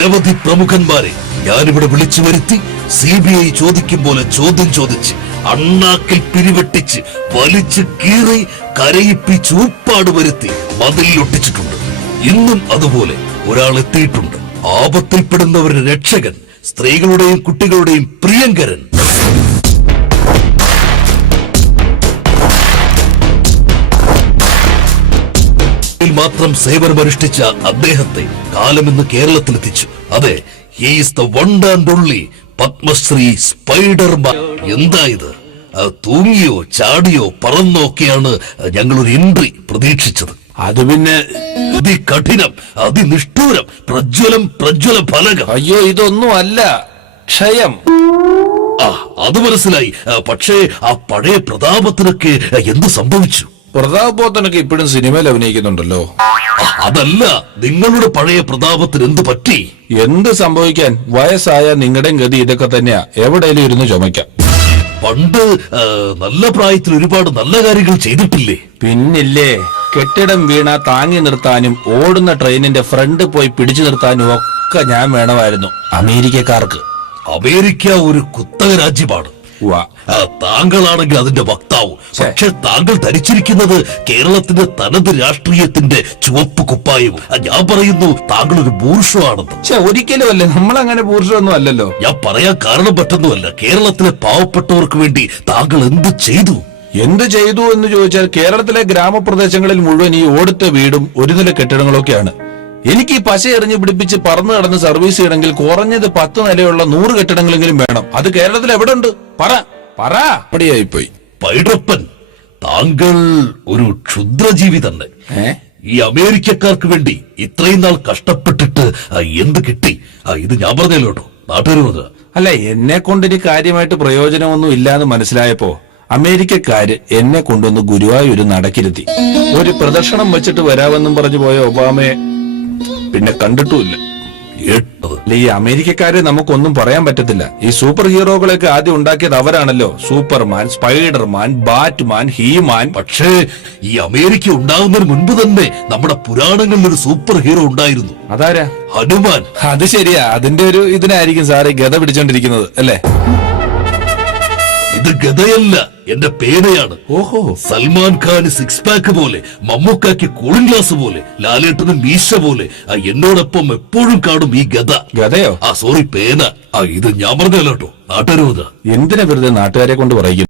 നിരവധി പ്രമുഖന്മാരെ ഞാനിവിടെ വിളിച്ചു വരുത്തി CBI ചോദിക്കും പോലെ ചോദ്യം ചോദിച്ച് അണ്ണാക്കിൽ പിരിവെട്ടിച്ച് വലിച്ചു കീറി കരയിപ്പിച്ച് ഊപ്പാട് വരുത്തി മതിലൊട്ടിച്ചിട്ടുണ്ട്. ഇന്നും അതുപോലെ ഒരാൾ എത്തിയിട്ടുണ്ട്. ആപത്തിൽപ്പെടുന്നവരുടെ രക്ഷകൻ, സ്ത്രീകളുടെയും കുട്ടികളുടെയും പ്രിയങ്കരൻ. മാത്രം സേവനമനുഷ്ഠിച്ച അദ്ദേഹത്തെ കാലമിന്ന് കേരളത്തിലെത്തിച്ചു. അതെ, he is the one and only Padmashri Spiderman. എന്താ ഇത്? തൂങ്ങിയോ ചാടിയോ പറന്നോ ഒക്കെയാണ് ഞങ്ങളൊരു എൻട്രി പ്രതീക്ഷിച്ചത്. അത് പിന്നെ അതികഠിനം, അതിനിഷ്ഠൂരം, പ്രജ്വല ഫലകം. അയ്യോ, ഇതൊന്നും അല്ല, ക്ഷയം. അത് മനസ്സിലായി. പക്ഷേ ആ പഴയ പ്രതാപത്തിനൊക്കെ എന്ത് സംഭവിച്ചു? പ്രതാപോത്തനൊക്കെ ഇപ്പോഴും സിനിമയിൽ അഭിനയിക്കുന്നുണ്ടല്ലോ. അതല്ല, നിങ്ങളുടെ പഴയ പ്രതാപത്തിന് എന്ത് പറ്റി? എന്ത് സംഭവിക്കാൻ? വയസ്സായ നിങ്ങളുടെയും ഗതി ഇതൊക്കെ തന്നെയാ. എവിടെയും ഇരുന്ന് ചുമക്കാം. പണ്ട് നല്ല പ്രായത്തിൽ ഒരുപാട് നല്ല കാര്യങ്ങൾ ചെയ്തിട്ടില്ലേ? പിന്നില്ലേ, കെട്ടിടം വീണ താങ്ങി നിർത്താനും ഓടുന്ന ട്രെയിനിന്റെ ഫ്രണ്ട് പോയി പിടിച്ചു നിർത്താനും ഒക്കെ ഞാൻ വേണമായിരുന്നു അമേരിക്കക്കാർക്ക്. അമേരിക്ക ഒരു കുത്തക രാജ്യമാണ്. താങ്കളാണെങ്കിൽ അതിന്റെ വക്താവ്. പക്ഷെ താങ്കൾ ധരിച്ചിരിക്കുന്നത് കേരളത്തിന്റെ തനത് രാഷ്ട്രീയത്തിന്റെ ചുവപ്പ് കുപ്പായവും. ഞാൻ പറയുന്നു താങ്കൾ ഒരു ബൂർഷോ ആണെന്ന്. ഒരിക്കലും അല്ലേ, നമ്മളങ്ങനെ ബൂർഷോ ഒന്നും അല്ലല്ലോ. ഞാൻ പറയാൻ കാരണം പറ്റുന്നുമല്ല. കേരളത്തിലെ പാവപ്പെട്ടവർക്ക് വേണ്ടി താങ്കൾ എന്ത് ചെയ്തു? എന്ത് ചെയ്തു എന്ന് ചോദിച്ചാൽ കേരളത്തിലെ ഗ്രാമപ്രദേശങ്ങളിൽ മുഴുവൻ ഈ ഓടിട്ട വീടും ഒരു നില കെട്ടിടങ്ങളൊക്കെയാണ്. എനിക്ക് ഈ പശ എറിഞ്ഞ് പിടിപ്പിച്ച് പറന്നു നടന്ന് സർവീസ് ചെയ്യണമെങ്കിൽ കുറഞ്ഞത് 10 നിലയുള്ള 100 കെട്ടിടങ്ങളെങ്കിലും വേണം. അത് കേരളത്തിൽ എവിടെ ഉണ്ട്? പടിയായിപ്പോയി. പൈഡ്രപ്പൻ, താങ്കൾ ഒരു ക്ഷുദ്രജീവി തന്നെ. ഈ അമേരിക്കക്കാർക്ക് വേണ്ടി ഇത്രയും നാൾ കഷ്ടപ്പെട്ടിട്ട് എന്ത് കിട്ടി? ഇത് ഞാൻ പറഞ്ഞല്ലോ കേട്ടോ, നാട്ടുകാർ. അല്ല, എന്നെ കൊണ്ട് ഇനി കാര്യമായിട്ട് പ്രയോജനമൊന്നും ഇല്ലാന്ന് മനസ്സിലായപ്പോ അമേരിക്കക്കാര് എന്നെ കൊണ്ടൊന്ന് ഗുരുവായൂർ നടക്കിരുത്തി. ഒരു പ്രദർശനം വെച്ചിട്ട് വരാമെന്നും പറഞ്ഞു പോയ ഒബാമയെ പിന്നെ കണ്ടിട്ടുമില്ല. ഈ അമേരിക്കക്കാരെ നമുക്കൊന്നും പറയാൻ പറ്റത്തില്ല. ഈ സൂപ്പർ ഹീറോകളൊക്കെ ആദ്യം ഉണ്ടാക്കിയത് അവരാണല്ലോ. Superman, Spiderman, Batman, He Man. പക്ഷേ ഈ അമേരിക്ക ഉണ്ടാകുന്നതിന് മുൻപ് തന്നെ നമ്മുടെ പുരാണങ്ങളിൽ ഒരു സൂപ്പർ ഹീറോ ഉണ്ടായിരുന്നു. അതാരാ? ഹനുമാൻ. അത് ശരിയാ, അതിന്റെ ഒരു ഇതിനായിരിക്കും സാറ് ഗദ പിടിച്ചോണ്ടിരിക്കുന്നത് അല്ലേ? ഇത് ഗദയല്ല, എന്റെ പേനയാണ്. ഓഹോ. സൽമാൻ ഖാന് 6 പാക്ക് പോലെ, മമ്മൂക്കാക്ക് കൂളിംഗ് ഗ്ലാസ് പോലെ, ലാലേട്ടന് മീശ പോലെ എന്നോടൊപ്പം എപ്പോഴും കാണും ഈ ഗദ. ഗദയോ? സോറി, പേന. ഇത് ഞാൻ പറഞ്ഞല്ലോ കേട്ടോ, നാട്ടുകാർ. എന്തിനാ വെറുതെ നാട്ടുകാരെ കൊണ്ട് പറയിക്കും?